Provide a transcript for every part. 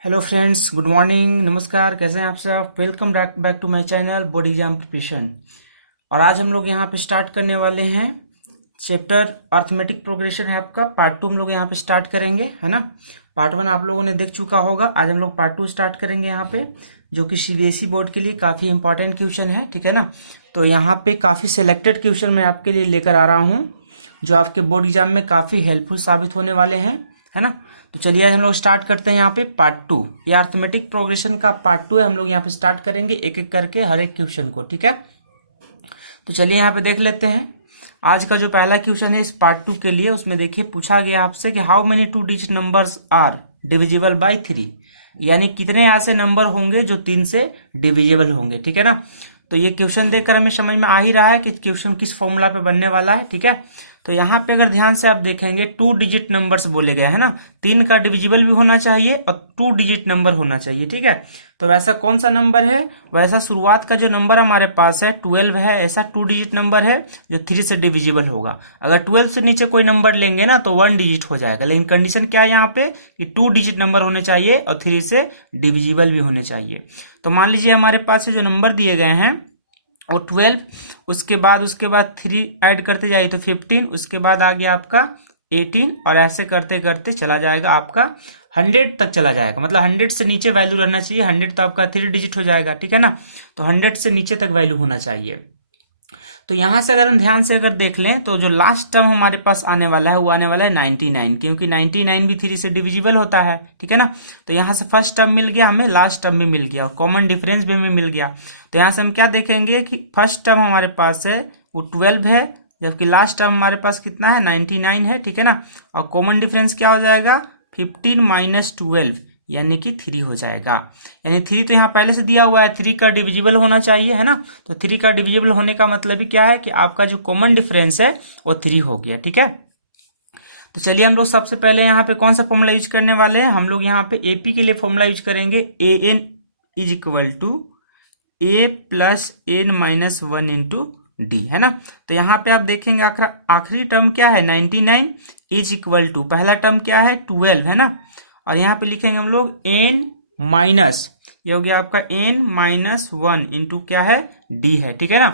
Hello friends, good morning, नमस्कार। कैसे हैं आप सब? Welcome back to my channel board exam preparation. और आज हम लोग यहाँ पे स्टार्ट करने वाले हैं चैप्टर अर्थमेटिक प्रोग्रेशन है आपका पार्ट 2। हम लोग यहाँ पे स्टार्ट करेंगे, है ना। पार्ट 1 आप लोगों ने देख चुका होगा। आज हम लोग पार्ट 2 स्टार्ट करेंगे यहाँ पे, जो कि सीबीएसई बोर्ड के लिए काफ़ी इंपॉर्टेंट क्वेश्चन है, ठीक है ना। तो यहाँ पे काफ़ी सिलेक्टेड क्वेश्चन मैं आपके लिए लेकर आ रहा हूँ, जो आपके बोर्ड एग्जाम में काफ़ी हेल्पफुल साबित होने वाले हैं, है ना। तो चलिए आज हम लोग स्टार्ट करते हैं यहाँ पे पार्ट 2। ये अर्थमेटिक प्रोग्रेशन का पार्ट 2 है। हम लोग यहाँ पे स्टार्ट करेंगे एक एक करके हर एक क्वेश्चन को, ठीक है। तो चलिए यहाँ पे देख लेते हैं। आज का जो पहला क्वेश्चन है इस पार्ट 2 के लिए, उसमें देखिए पूछा गया आपसे कि how many 2 digit numbers are divisible by 3, यानी कितने ऐसे नंबर होंगे जो 3 से डिविजिबल होंगे, ठीक है ना। तो ये क्वेश्चन देखकर हमें समझ में आ ही रहा है कि क्वेश्चन किस फॉर्मूला पे बनने वाला है, ठीक है। तो यहाँ पे अगर ध्यान से आप देखेंगे 2 डिजिट नंबर्स बोले गए हैं ना, 3 का डिविजिबल भी होना चाहिए और 2 डिजिट नंबर होना चाहिए, ठीक है। तो वैसा कौन सा नंबर है? वैसा शुरुआत का जो नंबर हमारे पास है 12 है, ऐसा 2 डिजिट नंबर है जो 3 से डिविजिबल होगा। अगर 12 से नीचे कोई नंबर लेंगे ना तो 1 डिजिट हो जाएगा, लेकिन कंडीशन क्या है यहाँ पे कि 2 डिजिट नंबर होने चाहिए और 3 से डिविजिबल भी होने चाहिए। तो मान लीजिए हमारे पास जो नंबर दिए गए हैं वो 12, उसके बाद 3 ऐड करते जाइए तो 15, उसके बाद आ गया आपका 18, और ऐसे करते करते चला जाएगा आपका 100 तक चला जाएगा। मतलब 100 से नीचे वैल्यू रहना चाहिए। 100 तो आपका 3 डिजिट हो जाएगा, ठीक है ना। तो 100 से नीचे तक वैल्यू होना चाहिए। तो यहाँ से अगर हम ध्यान से अगर देख लें तो जो लास्ट टर्म हमारे पास आने वाला है वो आने वाला है 99, क्योंकि 99 भी 3 से डिविजिबल होता है, ठीक है ना। तो यहाँ से फर्स्ट टर्म मिल गया हमें, लास्ट टर्म भी मिल गया और कॉमन डिफरेंस भी हमें मिल गया। तो यहाँ से हम क्या देखेंगे कि फर्स्ट टर्म हमारे पास है वो 12 है, जबकि लास्ट टर्म हमारे पास कितना है 99 है, ठीक है ना। और कॉमन डिफरेंस क्या हो जाएगा 15 माइनस 12, यानी कि 3 हो जाएगा। यानी 3 तो यहाँ पहले से दिया हुआ है, 3 का डिविजिबल होना चाहिए, है ना। तो 3 का डिविजिबल होने का मतलब ही क्या है कि आपका जो कॉमन डिफरेंस है वो 3 हो गया, ठीक है। तो चलिए हम लोग सबसे पहले यहाँ पे कौन सा फॉर्मूला यूज करने वाले हैं? हम लोग यहाँ पे एपी के लिए फॉर्मूला यूज करेंगे, a n is equal to a plus n minus 1 into d, है ना। तो यहाँ पे आप देखेंगे आखिरी टर्म क्या है 99 इज इक्वल टू पहला टर्म क्या है 12, है ना। और यहाँ पे लिखेंगे हम लोग एन माइनस, ये हो गया आपका एन माइनस 1 इंटू क्या है डी है, ठीक है ना।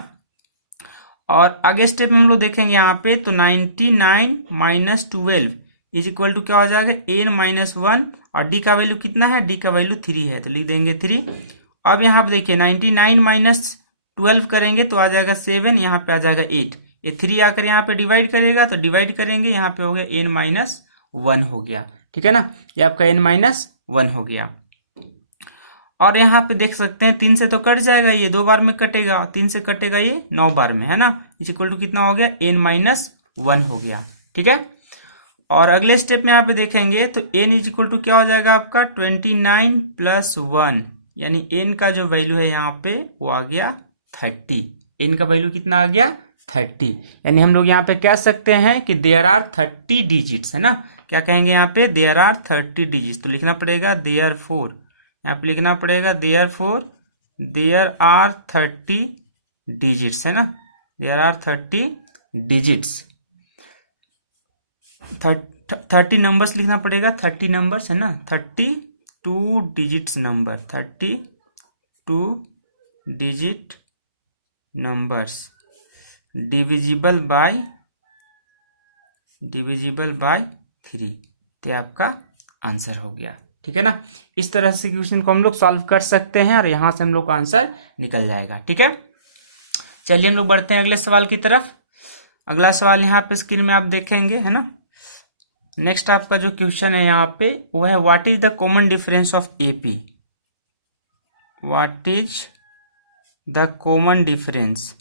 और आगे स्टेप में हम लोग देखेंगे यहाँ पे तो 99 माइनस 12 इज इक्वल टू क्या हो जाएगा एन माइनस 1, और डी का वैल्यू कितना है, डी का वैल्यू 3 है, तो लिख देंगे 3। अब यहाँ पे देखिए 99 माइनस 12 करेंगे तो आ जाएगा 7, यहाँ पे आ जाएगा 8। ये 3 आकर यहाँ पे डिवाइड करेगा तो डिवाइड करेंगे, यहाँ पे हो गया एन माइनस 1 हो गया, ठीक है ना। ये आपका एन माइनस 1 हो गया। और यहाँ पे देख सकते हैं 3 से तो कट जाएगा, ये 2 बार में कटेगा, 3 से कटेगा ये 9 बार में, है ना। इज इक्वल टू कितना हो गया एन माइनस 1 हो गया, ठीक है। और अगले स्टेप में यहाँ पे देखेंगे तो एन इज इक्वल टू क्या हो जाएगा आपका 29 प्लस 1, यानी एन का जो वैल्यू है यहाँ पे वो आ गया 30। एन का वैल्यू कितना आ गया 30, यानी हम लोग यहाँ पे कह सकते हैं कि देयर आर 30 डिजिट्स, है ना। क्या कहेंगे यहाँ पे देयर आर 30 डिजिट्स, तो लिखना पड़ेगा देयर फोर, यहाँ पे लिखना पड़ेगा therefore there are 30 digits, है ना। देयर आर 30 डिजिट्स, 30 नंबर्स लिखना पड़ेगा, 30 नंबर्स, है ना। 32 digits number, 32 digit numbers divisible by 3, तो आपका आंसर हो गया, ठीक है ना। इस तरह से क्वेश्चन को हम लोग सॉल्व कर सकते हैं और यहां से हम लोग का आंसर निकल जाएगा, ठीक है। चलिए हम लोग बढ़ते हैं अगले सवाल की तरफ। अगला सवाल यहाँ पे स्क्रीन में आप देखेंगे, है ना। नेक्स्ट आपका जो क्वेश्चन है यहाँ पे वो है what is the common difference of AP. What is the common difference,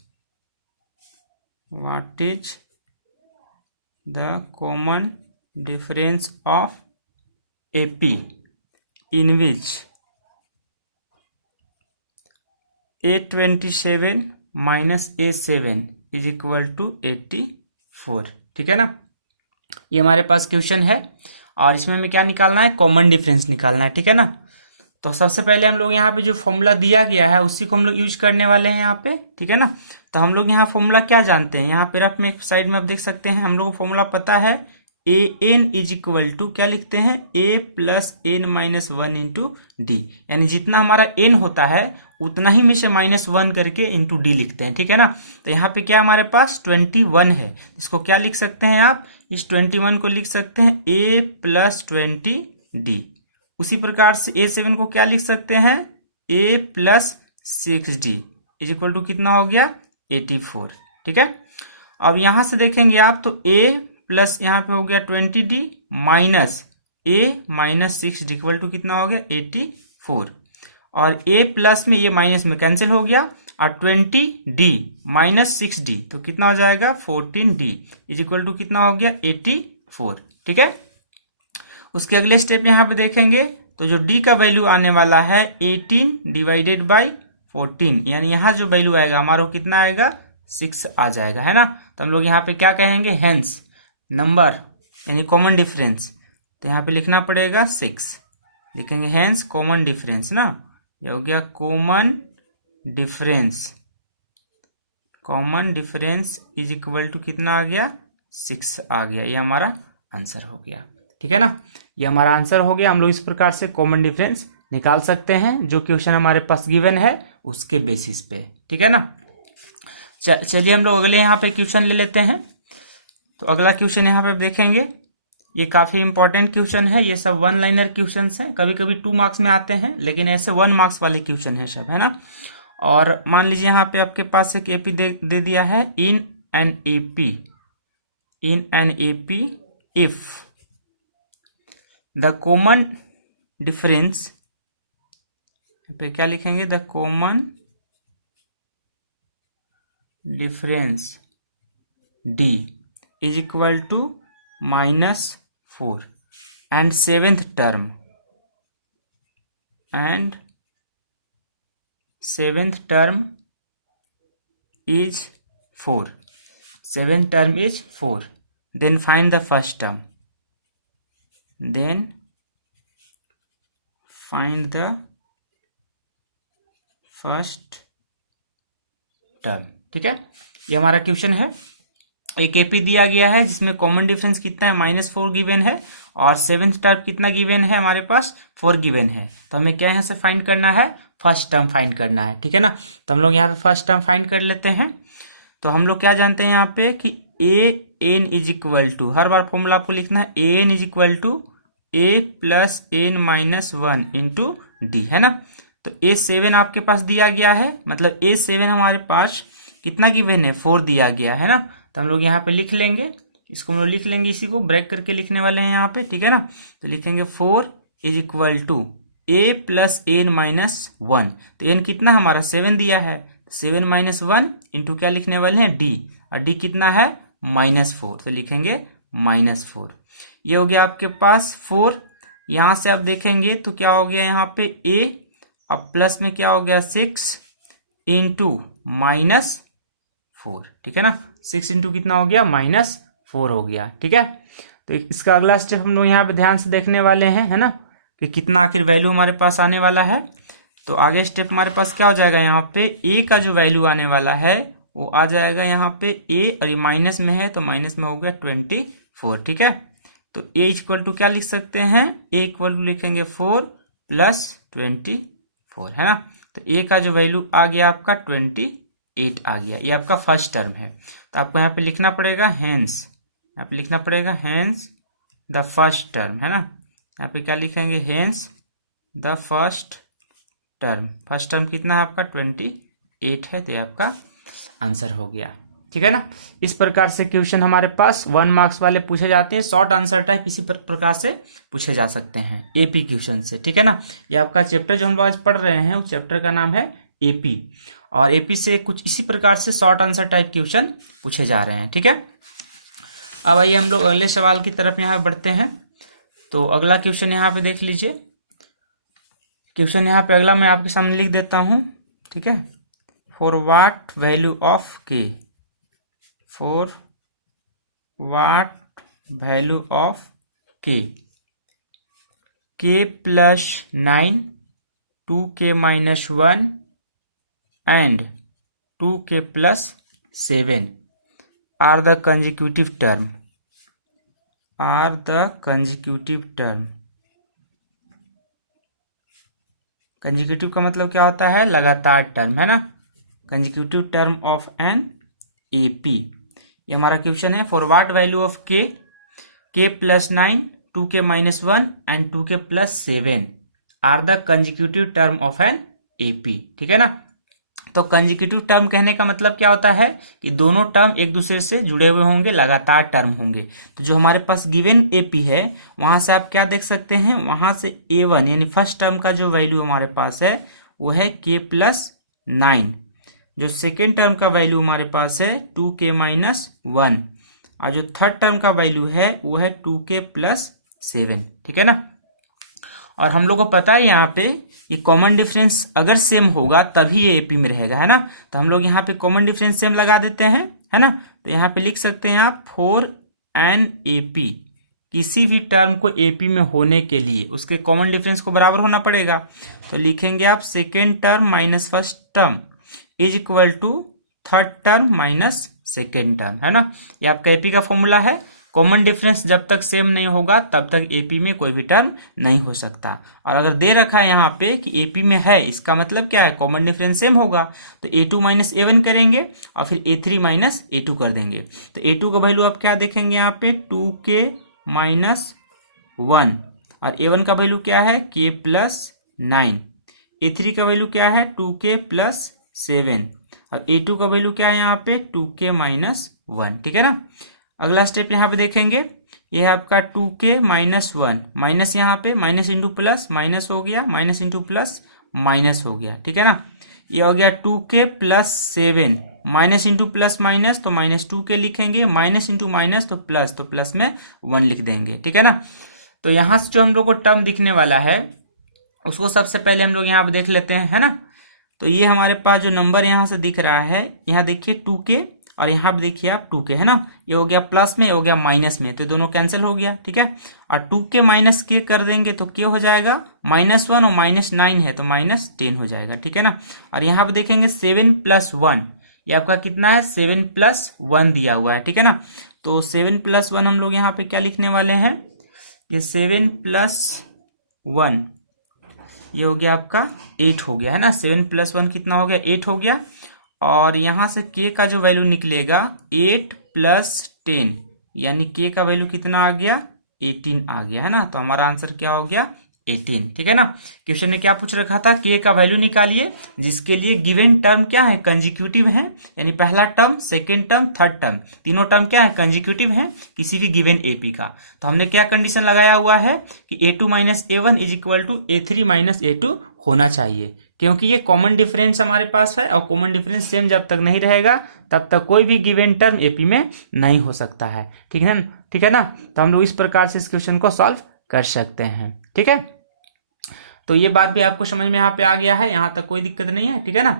what is the common difference of AP in which A27 minus A7 is equal to 84, ठीक है ना। ये हमारे पास क्वेश्चन है और इसमें हमें क्या निकालना है, कॉमन डिफरेंस निकालना है, ठीक है ना। तो सबसे पहले हम लोग यहाँ पे जो फॉर्मूला दिया गया है उसी को हम लोग यूज करने वाले हैं यहाँ पे, ठीक है ना। तो हम लोग यहाँ फॉर्मूला क्या जानते हैं, यहाँ पे रफ में एक साइड में आप देख सकते हैं हम लोग को फॉर्मूला पता है a n is equal to क्या लिखते हैं, a plus n minus one into d, यानी जितना हमारा एन होता है उतना ही में से -1 करके इंटू डी लिखते हैं, ठीक है ना। तो यहाँ पे क्या हमारे पास 21 है, इसको क्या लिख सकते हैं आप, इस 21 को लिख सकते हैं ए प्लस 20 डी। उसी प्रकार से A7 को क्या लिख सकते हैं, a plus 6D is equal to कितना हो गया 84, ठीक है। अब यहां से देखेंगे आप तो a प्लस यहाँ पे हो गया 20D minus a minus 6D equal to कितना हो गया 84, और a प्लस में ये माइनस में कैंसिल हो गया, और 20D माइनस 6D तो कितना हो जाएगा 14D इज इक्वल टू कितना हो गया 84, ठीक है। उसके अगले स्टेप यहाँ पे देखेंगे तो जो d का वैल्यू आने वाला है 18 डिवाइडेड बाई 14, यानी यहाँ जो वैल्यू आएगा हमारा कितना आएगा 6 आ जाएगा, है ना। तो हम लोग यहाँ पे क्या कहेंगे, हेंस नंबर यानी कॉमन डिफरेंस, तो यहाँ पे लिखना पड़ेगा 6, लिखेंगे हेंस कॉमन डिफरेंस ना, ये हो गया common difference, common difference is equal to कितना आ गया 6 आ गया, ये हमारा आंसर हो गया, ठीक है ना। ये हमारा आंसर हो गया। हम लोग इस प्रकार से कॉमन डिफरेंस निकाल सकते हैं जो क्वेश्चन हमारे पास गिवन है उसके बेसिस पे, ठीक है ना। चलिए हम लोग अगले यहाँ पे क्वेश्चन ले लेते हैं। तो अगला क्वेश्चन यहाँ पे देखेंगे, ये काफी इंपॉर्टेंट क्वेश्चन है, ये सब 1 लाइनर क्वेश्चन हैं, कभी कभी 2 मार्क्स में आते हैं, लेकिन ऐसे 1 मार्क्स वाले क्वेश्चन है सब, है ना। और मान लीजिए यहाँ पे आपके पास एक एपी दे दिया है, in an AP if the common difference पे क्या लिखेंगे, the common difference d is equal to -4 and seventh term is 4, seventh term is 4, then find the first term, then find the first term, ठीक है। ये हमारा question है, एक AP दिया गया है जिसमें कॉमन डिफरेंस कितना है -4 गिवन है, और सेवेंथ टर्म कितना गिवन है हमारे पास 4 गिवन है। तो हमें क्या यहाँ से फाइंड करना है, फर्स्ट टर्म फाइंड करना है, ठीक है ना। तो हम लोग यहाँ पे फर्स्ट टर्म फाइंड कर लेते हैं। तो हम लोग क्या जानते हैं यहाँ पे कि a n is equal to, हर बार फॉर्मूला आपको लिखना है, a n is equal to a plus n minus 1 into d, है ना। तो A7 आपके पास दिया गया है, मतलब A7 हमारे पास कितना गिवन है 4 दिया गया है ना। तो हम लोग यहाँ पे लिख लेंगे, इसको हम लोग लिख लेंगे, इसी को ब्रेक करके लिखने वाले हैं यहाँ पे, ठीक है ना। तो लिखेंगे 4 is equal to a plus n minus 1, तो एन कितना हमारा 7 दिया है, 7 माइनस 1 इंटू क्या लिखने वाले हैं डी, और डी कितना है -4, तो लिखेंगे -4। ये हो गया आपके पास 4, यहाँ से आप देखेंगे तो क्या हो गया यहाँ पे a, अब प्लस में क्या हो गया 6 इंटू -4, ठीक है ना। 6 इंटू कितना हो गया -4 हो गया, ठीक है। तो इसका अगला स्टेप हम लोग यहाँ पे ध्यान से देखने वाले हैं, है ना, कि कितना आखिर वैल्यू हमारे पास आने वाला है। तो आगे स्टेप हमारे पास क्या हो जाएगा, यहाँ पे a का जो वैल्यू आने वाला है वो आ जाएगा यहाँ पे a, और ये माइनस में है तो माइनस में हो गया 24, ठीक है। तो a इक्वल टू क्या लिख सकते हैं, a इक्वल टू लिखेंगे 4 प्लस 24, है ना। तो a का जो वैल्यू आ गया आपका 28 आ गया, ये आपका फर्स्ट टर्म है। तो आपको यहाँ पे लिखना पड़ेगा हेंस, यहाँ पे लिखना पड़ेगा हेंस द फर्स्ट टर्म, है ना। यहाँ पे क्या लिखेंगे, हेंस द फर्स्ट टर्म कितना है आपका 28 है, तो ये आपका आंसर हो गया, ठीक है ना। इस प्रकार से क्वेश्चन हमारे पास 1 मार्क्स वाले पूछे जाते हैं, शॉर्ट आंसर टाइप इसी प्रकार से पूछे जा सकते हैं एपी क्वेश्चन से, ठीक है ना। ये आपका चैप्टर जो हम लोग आज पढ़ रहे हैं उस चैप्टर का नाम है एपी, और एपी से कुछ इसी प्रकार से शॉर्ट आंसर टाइप क्वेश्चन पूछे जा रहे हैं, ठीक है। अब आइए हम लोग अगले सवाल की तरफ यहाँ बढ़ते हैं। तो अगला क्वेश्चन यहाँ पे देख लीजिए, क्वेश्चन यहाँ पे अगला मैं आपके सामने लिख देता हूँ, ठीक है। For what value of k, for what value of k, k plus 9, 2k minus 1 and 2k plus 7 are the consecutive term, are the consecutive term. Consecutive का मतलब क्या होता है? लगातार टर्म, है ना। Consecutive term of an AP. ये हमारा क्वेश्चन है। For what value of k plus 9, 2k minus 1 and 2k plus 7 are the consecutive term of an AP. ठीक है ना। तो कंजिक्यूटिव टर्म कहने का मतलब क्या होता है कि दोनों टर्म एक दूसरे से जुड़े हुए होंगे, लगातार टर्म होंगे। तो जो हमारे पास गिवन एपी है वहां से आप क्या देख सकते हैं, वहां से a1 यानी फर्स्ट टर्म का जो वैल्यू हमारे पास है वो है k प्लस 9। जो सेकेंड टर्म का वैल्यू हमारे पास है 2k माइनस 1 और जो थर्ड टर्म का वैल्यू है वो है 2k प्लस 7। ठीक है ना। और हम लोग को पता है यहाँ पे ये कॉमन डिफरेंस अगर सेम होगा तभी ये एपी में रहेगा, है ना। तो हम लोग यहाँ पे कॉमन डिफरेंस सेम लगा देते हैं, है ना। तो यहाँ पे लिख सकते हैं आप फॉर एन एपी, किसी भी टर्म को एपी में होने के लिए उसके कॉमन डिफरेंस को बराबर होना पड़ेगा। तो लिखेंगे आप second term minus first term is equal to third term minus second term, है ना। ये आपका एपी का फॉर्मूला है। कॉमन डिफरेंस जब तक सेम नहीं होगा तब तक एपी में कोई भी टर्म नहीं हो सकता। और अगर दे रखा है यहाँ पे कि एपी में है, इसका मतलब क्या है, कॉमन डिफरेंस सेम होगा। तो a2 माइनस a1 करेंगे और फिर a3 माइनस a2 कर देंगे। तो a2 का वैल्यू आप क्या देखेंगे यहाँ पे 2k माइनस 1 और a1 का वैल्यू क्या है k प्लस 9। a3 का वैल्यू क्या है 2k प्लस 7 और a2 का वैल्यू क्या है यहाँ पे 2k माइनस 1। ठीक है ना। अगला स्टेप यहाँ पे देखेंगे, ये है आपका 2k माइनस 1, माइनस यहाँ पे माइनस इंटू प्लस माइनस हो गया, माइनस इंटू प्लस माइनस हो गया। ठीक है ना। ये हो गया 2k plus 7, minus into plus minus तो माइनस 2k लिखेंगे, माइनस इंटू माइनस तो प्लस में 1 लिख देंगे। ठीक है ना। तो यहाँ से जो हम लोग को टर्म दिखने वाला है उसको सबसे पहले हम लोग यहाँ पे देख लेते हैं, है ना। तो ये हमारे पास जो नंबर यहाँ से दिख रहा है, यहाँ देखिए 2k और यहाँ पे देखिए आप 2k, है ना। ये हो गया प्लस में, ये हो गया माइनस में, तो दोनों कैंसिल हो गया। ठीक है। और 2k माइनस k कर देंगे तो k हो जाएगा -1 और -9 है तो -10 हो जाएगा। ठीक है ना। और यहाँ पे देखेंगे 7 प्लस 1, ये आपका कितना है 7 प्लस 1 दिया हुआ है। ठीक है ना। तो 7 प्लस 1 हम लोग यहाँ पे क्या लिखने वाले हैं, ये 7 प्लस 1 ये हो गया आपका 8 हो गया, है ना। 7 प्लस 1 कितना हो गया 8 हो गया। और यहां से k का जो वैल्यू निकलेगा 8 प्लस 10 यानी k का वैल्यू कितना आ गया 18 आ गया, है ना। तो हमारा आंसर क्या हो गया 18। ठीक है ना। क्वेश्चन ने क्या पूछ रखा था, k का वैल्यू निकालिए जिसके लिए गिवन टर्म क्या है कंजिक्यूटिव है, यानी पहला term second term third term तीनों टर्म क्या है कंजिक्यूटिव है किसी भी गिवन एपी का। तो हमने क्या कंडीशन लगाया हुआ है कि a2 minus a1 is equal to a3 minus a2 होना चाहिए, क्योंकि ये कॉमन डिफरेंस हमारे पास है और कॉमन डिफरेंस सेम जब तक नहीं रहेगा तब तक कोई भी गिवन टर्म एपी में नहीं हो सकता है। ठीक है ना। ठीक है ना। तो हम लोग इस प्रकार से इस क्वेश्चन को सॉल्व कर सकते हैं। ठीक है। तो ये बात भी आपको समझ में यहाँ पे आ गया है, यहाँ तक कोई दिक्कत नहीं है। ठीक है ना।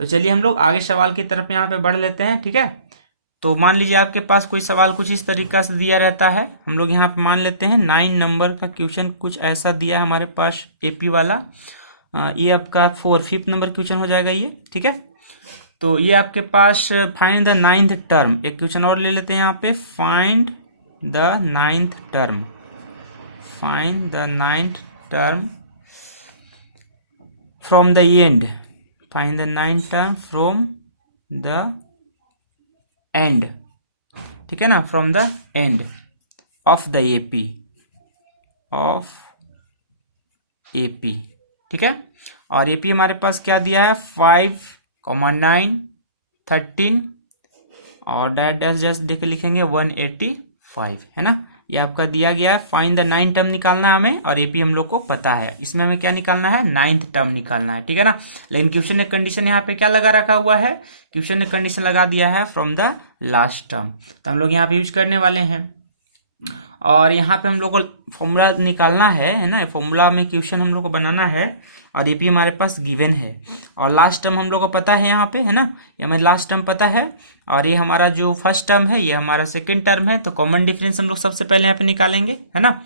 तो चलिए हम लोग आगे सवाल की तरफ यहाँ पे बढ़ लेते हैं। ठीक है। तो मान लीजिए आपके पास कोई सवाल कुछ इस तरीका से दिया रहता है, हम लोग यहाँ पे मान लेते हैं 9 नंबर का क्वेश्चन कुछ ऐसा दिया है हमारे पास एपी वाला। ये आपका 5th नंबर क्वेश्चन हो जाएगा ये। ठीक है। तो ये आपके पास फाइंड द 9th टर्म, एक क्वेश्चन और ले लेते हैं यहाँ पे, find the 9th term, find the 9th term from the end, find the 9th term from the end. ठीक है ना। From the end of the AP, of AP. ठीक है। और एपी हमारे पास क्या दिया है 5, 9, 13 और डैश डैश जस्ट देख लिखेंगे 185, है ना। ये आपका दिया गया है। फाइंड द 9th टर्म निकालना है हमें और एपी हम लोग को पता है, इसमें हमें क्या निकालना है 9th टर्म निकालना है। ठीक है ना। लेकिन क्वेश्चन ने कंडीशन यहाँ पे क्या लगा रखा हुआ है, क्वेश्चन ने कंडीशन लगा दिया है फ्रॉम द लास्ट टर्म, तो हम लोग यहाँ पे यूज करने वाले हैं। और यहाँ पे हम लोग को फॉर्मूला निकालना है ना, फॉर्मूला में क्वेश्चन हम लोग को बनाना है और एपी हमारे पास गिवन है और लास्ट टर्म हम लोग को पता है यहाँ पे, है ना। ये हमें लास्ट टर्म पता है और ये हमारा जो फर्स्ट टर्म है ये हमारा सेकंड टर्म है। तो कॉमन डिफरेंस हम लोग सबसे पहले यहाँ पे निकालेंगे, है ना।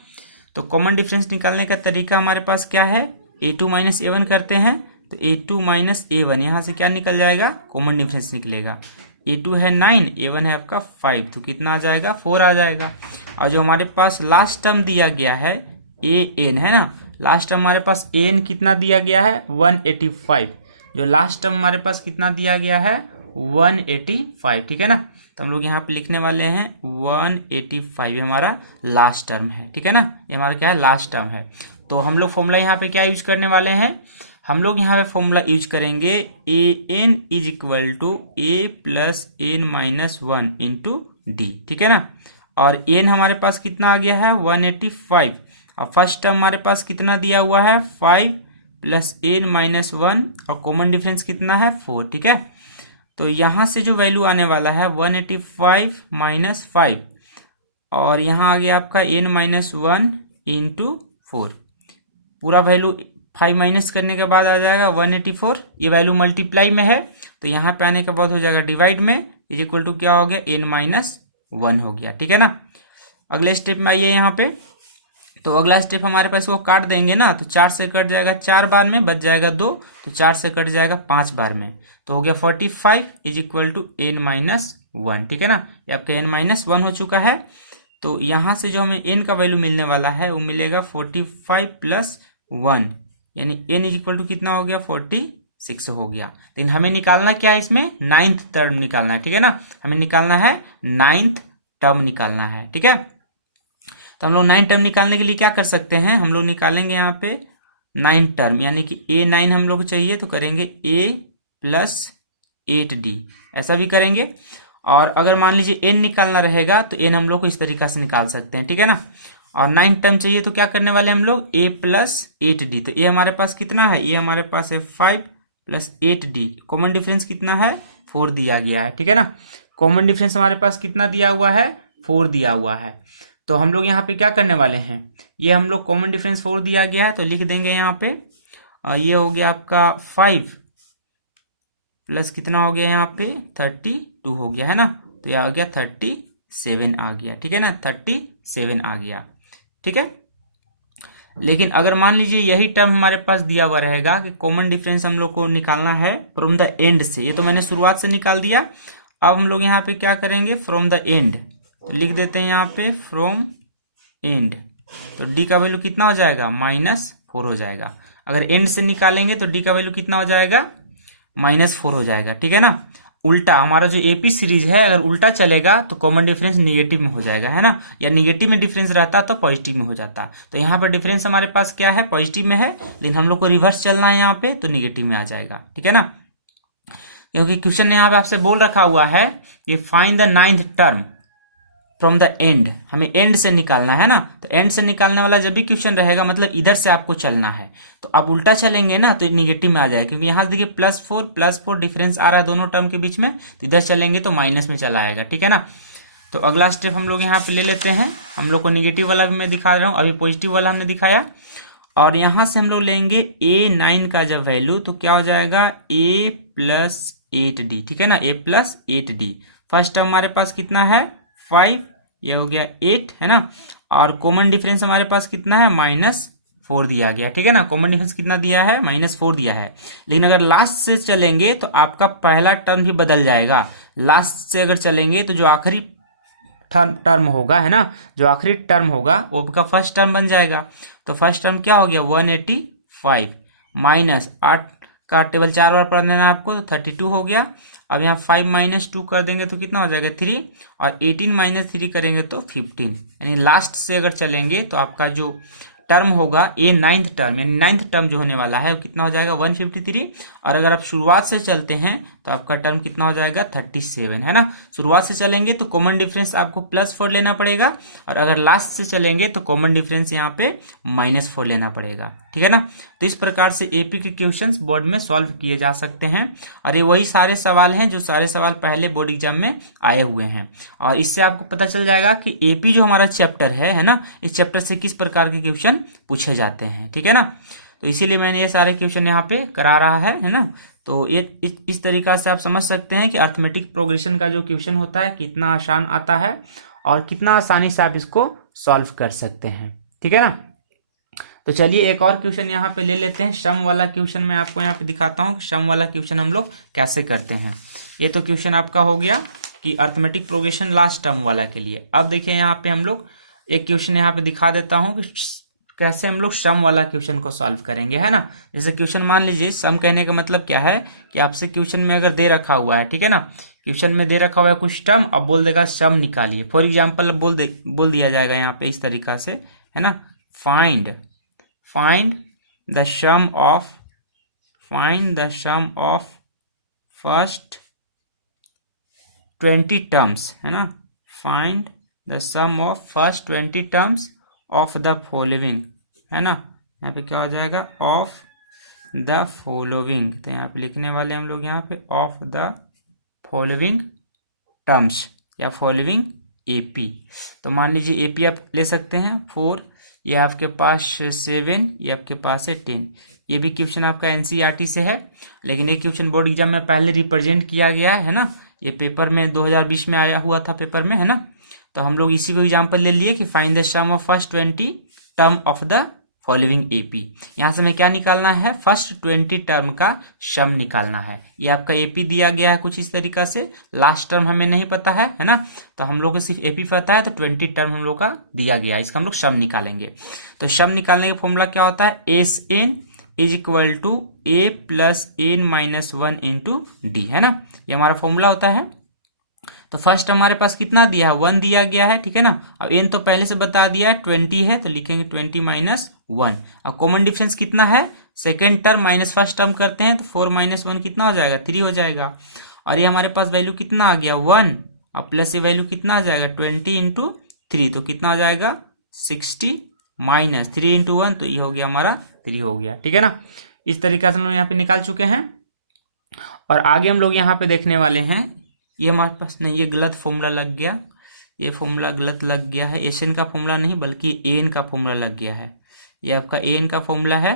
तो कॉमन डिफरेंस निकालने का तरीका हमारे पास क्या है, a2 माइनस a1 करते हैं तो a2 माइनस a1 यहाँ से क्या निकल जाएगा कॉमन डिफरेंस निकलेगा। A2 है 9, A1 है आपका 5, तो कितना आ जाएगा 4 आ जाएगा। और जो हमारे पास लास्ट टर्म दिया गया है AN है ना, लास्ट टर्म हमारे पास AN कितना दिया गया है 185, जो लास्ट टर्म हमारे पास कितना दिया गया है 185, ठीक है ना। तो हम लोग यहाँ पे लिखने वाले हैं 185 हमारा लास्ट टर्म है, ठीक है ना, ये हमारा क्या है लास्ट टर्म है। तो हम लोग फॉर्मूला यहाँ पे क्या यूज करने वाले हैं, हम लोग यहाँ पे फॉर्मूला यूज करेंगे AN is equal to A plus N minus 1 into d, ठीक है ना। और N हमारे पास कितना आ गया है 185, और फर्स्ट टर्म हमारे पास कितना दिया हुआ है 5 प्लस N माइनस 1, और कॉमन डिफरेंस कितना है 4, ठीक है। तो यहाँ से जो वैल्यू आने वाला है 185 माइनस 5, और यहाँ आ गया आपका N माइनस 1 इंटू 4, पूरा वैल्यू 5 माइनस करने के बाद आ जाएगा 184, ये वैल्यू मल्टीप्लाई में है तो यहाँ पे आने के बाद हो जाएगा डिवाइड में, इज इक्वल टू क्या हो गया N माइनस 1 हो गया, ठीक है ना। अगले स्टेप में आइए यहाँ पे, तो अगला स्टेप हमारे पास वो काट देंगे ना, तो 4 से कट जाएगा 4 बार में, बच जाएगा 2, तो 4 से कट जाएगा 5 बार में, तो हो गया 45 is equal to N minus 1, ठीक है ना, ये आपका N माइनस 1 हो चुका है। तो यहाँ से जो हमें N का वैल्यू मिलने वाला है वो मिलेगा 45 प्लस 1, यानी N इज इक्वल टू कितना हो गया 46 हो गया। लेकिन हमें निकालना क्या है इसमें 9th टर्म निकालना है, ठीक है ना, हमें निकालना है 9th टर्म निकालना है, ठीक है। तो हम लोग 9th टर्म निकालने के लिए क्या कर सकते हैं, हम लोग निकालेंगे यहाँ पे 9th टर्म, यानी कि A9 हम लोग चाहिए तो करेंगे A प्लस 8D, ऐसा भी करेंगे। और अगर मान लीजिए N निकालना रहेगा तो N हम लोग को इस तरीका से निकाल सकते हैं, ठीक है ना। और 9th टर्म चाहिए तो क्या करने वाले हम लोग A प्लस 8D, तो ये हमारे पास कितना है, ये हमारे पास है 5 प्लस 8D, कॉमन डिफरेंस कितना है 4 दिया गया है, ठीक है ना। कॉमन डिफरेंस हमारे पास कितना दिया हुआ है 4 दिया हुआ है। तो हम लोग यहाँ पे क्या करने वाले हैं, ये हम लोग कॉमन डिफरेंस 4 दिया गया है तो लिख देंगे यहाँ पे, ये हो गया आपका 5 प्लस कितना हो गया यहाँ पे 32 हो गया है ना, तो ये आ गया 37 आ गया, ठीक है ना, 37 आ गया, ठीक है। लेकिन अगर मान लीजिए यही टर्म हमारे पास दिया हुआ रहेगा कि कॉमन डिफरेंस हम लोग को निकालना है फ्रॉम द एंड से, ये तो मैंने शुरुआत से निकाल दिया, अब हम लोग यहाँ पे क्या करेंगे फ्रॉम द एंड, तो लिख देते हैं यहाँ पे फ्रॉम एंड, तो डी का वैल्यू कितना हो जाएगा -4 हो जाएगा। अगर एंड से निकालेंगे तो डी का वैल्यू कितना हो जाएगा -4 हो जाएगा, ठीक है ना। उल्टा हमारा जो एपी सीरीज है अगर उल्टा चलेगा तो कॉमन डिफरेंस निगेटिव में हो जाएगा, है ना, या निगेटिव में डिफरेंस रहता तो पॉजिटिव में हो जाता। तो यहाँ पर डिफरेंस हमारे पास क्या है पॉजिटिव में है, लेकिन हम लोग को रिवर्स चलना है यहाँ पे तो निगेटिव में आ जाएगा, ठीक है ना। क्योंकि क्वेश्चन ने यहाँ पे आपसे बोल रखा हुआ है कि find the 9th term from the end, हमें एंड से निकालना है ना, तो एंड से निकालने वाला जब भी क्वेश्चन रहेगा मतलब इधर से आपको चलना है, तो अब उल्टा चलेंगे ना तो निगेटिव में आ जाएगा, क्योंकि यहाँ देखिए +4 डिफरेंस आ रहा है दोनों टर्म के बीच में, तो इधर चलेंगे तो माइनस में चला आएगा, ठीक है ना। तो अगला स्टेप हम लोग यहाँ पे ले लेते हैं, हम लोग को निगेटिव वाला भी मैं दिखा रहा हूँ, अभी पॉजिटिव वाला हमने दिखाया, और यहाँ से हम लोग लेंगे A9 का जब वैल्यू तो क्या हो जाएगा A प्लस 8D, ठीक है ना, A plus 8D। First term हमारे पास कितना है 5, यह हो गया 8 है ना, और कॉमन डिफरेंस हमारे पास कितना है -4 दिया गया, ठीक है ना, कॉमन डिफरेंस कितना दिया है -4 दिया है। लेकिन अगर लास्ट से चलेंगे तो आपका पहला टर्म भी बदल जाएगा, लास्ट से अगर चलेंगे तो जो आखिरी टर्म होगा है ना, जो आखिरी टर्म होगा वो आपका फर्स्ट टर्म बन जाएगा। तो फर्स्ट टर्म क्या हो गया 185 माइनस 8 का टेबल 4 बार पढ़ लेना आपको, तो 32 हो गया। अब यहाँ 5 - 2 कर देंगे तो कितना हो जाएगा 3, और 18 - 3 करेंगे तो 15, यानी लास्ट से अगर चलेंगे तो आपका जो टर्म होगा ये 9th टर्म, यानी 9th टर्म जो होने वाला है वो कितना हो जाएगा 153, और अगर आप शुरुआत से चलते हैं तो आपका टर्म कितना हो जाएगा 37, है ना। शुरुआत से चलेंगे तो कॉमन डिफरेंस आपको +4 लेना पड़ेगा, और अगर लास्ट से चलेंगे तो कॉमन डिफरेंस यहाँ पे -4 लेना पड़ेगा, ठीक है ना। तो इस प्रकार से एपी के क्वेश्चंस बोर्ड में सॉल्व किए जा सकते हैं, और ये वही सारे सवाल हैं जो सारे सवाल पहले बोर्ड एग्जाम में आए हुए हैं, और इससे आपको पता चल जाएगा कि एपी जो हमारा चैप्टर है ना, इस चैप्टर से किस प्रकार के क्वेश्चन पूछे जाते हैं, ठीक है ना। तो इसीलिए मैंने ये सारे क्वेश्चन यहाँ पे करा रहा है ना। तो ये इस तरीका से आप समझ सकते हैं कि अरिथमेटिक प्रोग्रेशन का जो क्वेश्चन होता है कितना आसान आता है और कितना आसानी से आप इसको सॉल्व कर सकते हैं, ठीक है ना। तो चलिए एक और क्वेश्चन यहाँ पे ले लेते हैं। सम वाला क्वेश्चन मैं आपको यहाँ पे दिखाता हूँ कि सम वाला क्वेश्चन हम लोग कैसे करते हैं। ये तो क्वेश्चन आपका हो गया कि अर्थमेटिक प्रोग्रेशन लास्ट टर्म वाला के लिए। अब देखिए यहाँ पे हम लोग एक क्वेश्चन यहाँ पे दिखा देता हूँ कि कैसे हम लोग सम वाला क्वेश्चन को सॉल्व करेंगे, है ना। जैसे क्वेश्चन मान लीजिए, सम कहने का मतलब क्या है कि आपसे क्वेश्चन में अगर दे रखा हुआ है, ठीक है ना, क्वेश्चन में दे रखा हुआ है कुछ टर्म, अब बोल देगा सम निकालिए। फॉर एग्जाम्पल बोल दिया जाएगा यहाँ पे इस तरीका से, है ना, find the sum of first 20 terms, है ना, find the sum of first 20 terms of the following, है ना। यहाँ पे क्या हो जाएगा, ऑफ द फॉलोइंग। तो यहाँ पे लिखने वाले हम लोग यहाँ पे ऑफ द फॉलोइंग टर्म्स या फॉलोइंग एपी। तो मान लीजिए एपी आप ले सकते हैं 4, ये आपके पास 7, ये आपके पास है 10। ये भी क्वेश्चन आपका एनसीईआरटी से है, लेकिन ये क्वेश्चन बोर्ड एग्जाम में पहले रिप्रेजेंट किया गया है ना। ये पेपर में 2020 में आया हुआ था पेपर में, है ना। तो हम लोग इसी को एग्जाम्पल ले लिए कि find the sum of first 20 term of the following AP. यहाँ से हमें क्या निकालना है, फर्स्ट 20 टर्म का सम निकालना है। ये आपका एपी दिया गया है कुछ इस तरीका से, लास्ट टर्म हमें नहीं पता है ना। तो हम लोग को सिर्फ एपी पता है, तो 20 टर्म हम लोग का दिया गया है, इसका हम लोग सम निकालेंगे। तो सम निकालने का फॉर्मूला क्या होता है, S n is equal to a plus n minus 1 into d, है ना। ये हमारा फॉर्मूला होता है। तो फर्स्ट हमारे पास कितना दिया है, 1 दिया गया है, ठीक है ना। अब एन तो पहले से बता दिया है 20 है, तो लिखेंगे 20 माइनस 1। अब कॉमन डिफरेंस कितना है, second term minus first term करते हैं तो 4 माइनस 1 कितना हो जाएगा, 3 हो जाएगा। और ये हमारे पास वैल्यू कितना आ गया 1, अब प्लस ये वैल्यू कितना आ जाएगा 20 इंटू 3, तो कितना हो जाएगा 60 माइनस 3 इंटू 1, तो ये हो गया हमारा 3 हो गया, ठीक है ना। इस तरीके से हम लोग यहाँ पे निकाल चुके हैं। और आगे हम लोग यहाँ पे देखने वाले हैं, ये हमारे पास नहीं, ये गलत फॉर्मूला लग गया, ये फॉर्मूला गलत लग गया है। एस एन का फॉर्मूला नहीं बल्कि एन का फॉर्मूला लग गया है। ये आपका एन का फॉर्मूला है,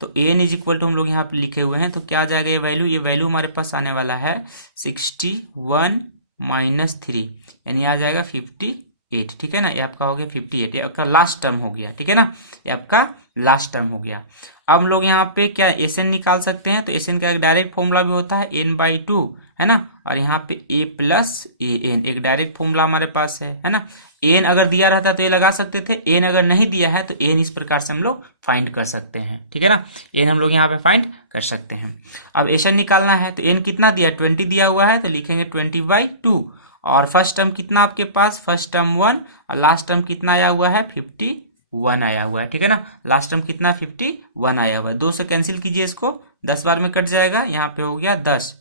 तो एन इज इक्वल टू हम लोग यहाँ पे लिखे हुए हैं, तो क्या आ जाएगा ये वैल्यू हमारे पास आने वाला है 61 माइनस 3, यानी आ जाएगा 58, ठीक है ना। ये आपका हो गया 58, ये आपका लास्ट टर्म हो गया, ठीक है ना, ये आपका लास्ट टर्म हो गया। अब हम लोग यहाँ पे क्या एस एन निकाल सकते हैं, तो एस एन का एक डायरेक्ट फॉर्मूला भी होता है n/2, है ना। और यहाँ पे a प्लस ए एन एक डायरेक्ट फॉर्मूला हमारे पास है ना। एन अगर दिया रहता तो ये लगा सकते थे, एन अगर नहीं दिया है तो एन इस प्रकार से हम लोग फाइंड कर सकते हैं, ठीक है ना। एन हम लोग यहाँ पे फाइंड कर सकते हैं। अब एस एन निकालना है, तो एन कितना दिया, 20 दिया हुआ है, तो लिखेंगे 20/2। और फर्स्ट टर्म कितना आपके पास, फर्स्ट टर्म 1, और लास्ट टर्म कितना आया हुआ है 51 आया हुआ है, ठीक है ना। लास्ट टर्म कितना 51 आया हुआ है, 2 से कैंसिल कीजिए, इसको 10 बार में कट जाएगा, यहाँ पे हो गया 10।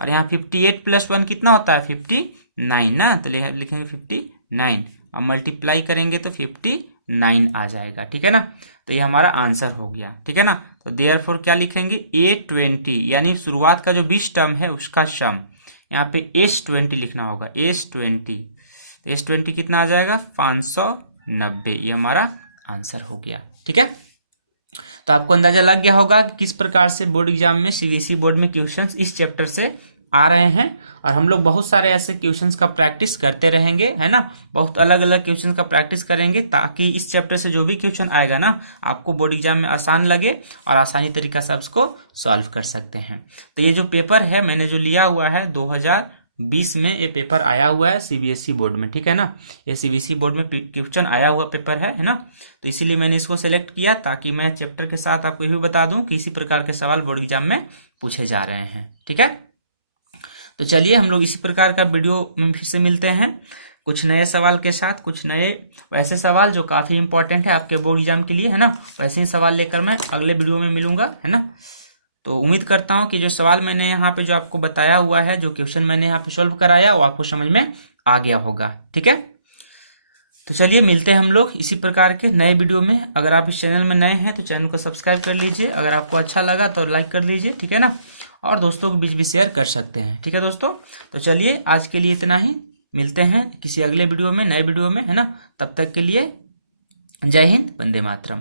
और यहाँ 58 प्लस 1 कितना होता है 59 ना, तो लिखेंगे 59, अब मल्टीप्लाई करेंगे तो 59 आ जाएगा, ठीक है ना। तो ये हमारा आंसर हो गया, ठीक है ना। तो देयरफॉर क्या लिखेंगे, A20 यानी शुरुआत का जो 20 टर्म है उसका सम, यहाँ पे S20 लिखना होगा, S20। तो S20 कितना आ जाएगा 590, ये हमारा आंसर हो गया, ठीक है। तो आपको अंदाजा लग गया होगा कि किस प्रकार से बोर्ड एग्जाम में, सीबीएसई बोर्ड में क्वेश्चंस इस चैप्टर से आ रहे हैं। और हम लोग बहुत सारे ऐसे क्वेश्चंस का प्रैक्टिस करते रहेंगे, है ना। बहुत अलग अलग क्वेश्चन का प्रैक्टिस करेंगे, ताकि इस चैप्टर से जो भी क्वेश्चन आएगा ना, आपको बोर्ड एग्जाम में आसान लगे और आसानी तरीका से उसको सॉल्व कर सकते हैं। तो ये जो पेपर है मैंने जो लिया हुआ है 2020 में ये पेपर आया हुआ है सीबीएसई बोर्ड में, ठीक है ना। ये सीबीएसई बोर्ड में क्वेश्चन आया हुआ पेपर है ना। तो इसीलिए मैंने इसको सिलेक्ट किया, ताकि मैं चैप्टर के साथ आपको ये भी बता दूं कि इसी प्रकार के सवाल बोर्ड एग्जाम में पूछे जा रहे हैं, ठीक है। तो चलिए हम लोग इसी प्रकार का वीडियो में फिर से मिलते हैं, कुछ नए सवाल के साथ, कुछ नए वैसे सवाल जो काफी इंपॉर्टेंट है आपके बोर्ड एग्जाम के लिए, है ना। वैसे ही सवाल लेकर मैं अगले वीडियो में मिलूंगा, है ना। तो उम्मीद करता हूं कि जो सवाल मैंने यहाँ पे जो आपको बताया हुआ है, जो क्वेश्चन मैंने यहाँ पे सोल्व कराया, वो आपको समझ में आ गया होगा, ठीक है। तो चलिए मिलते हैं हम लोग इसी प्रकार के नए वीडियो में। अगर आप इस चैनल में नए हैं तो चैनल को सब्सक्राइब कर लीजिए, अगर आपको अच्छा लगा तो लाइक कर लीजिए, ठीक है ना। और दोस्तों के बीच भी शेयर कर सकते हैं, ठीक है दोस्तों। तो चलिए आज के लिए इतना ही, मिलते हैं किसी अगले वीडियो में, नए वीडियो में, है ना। तब तक के लिए जय हिंद, वंदे मातरम।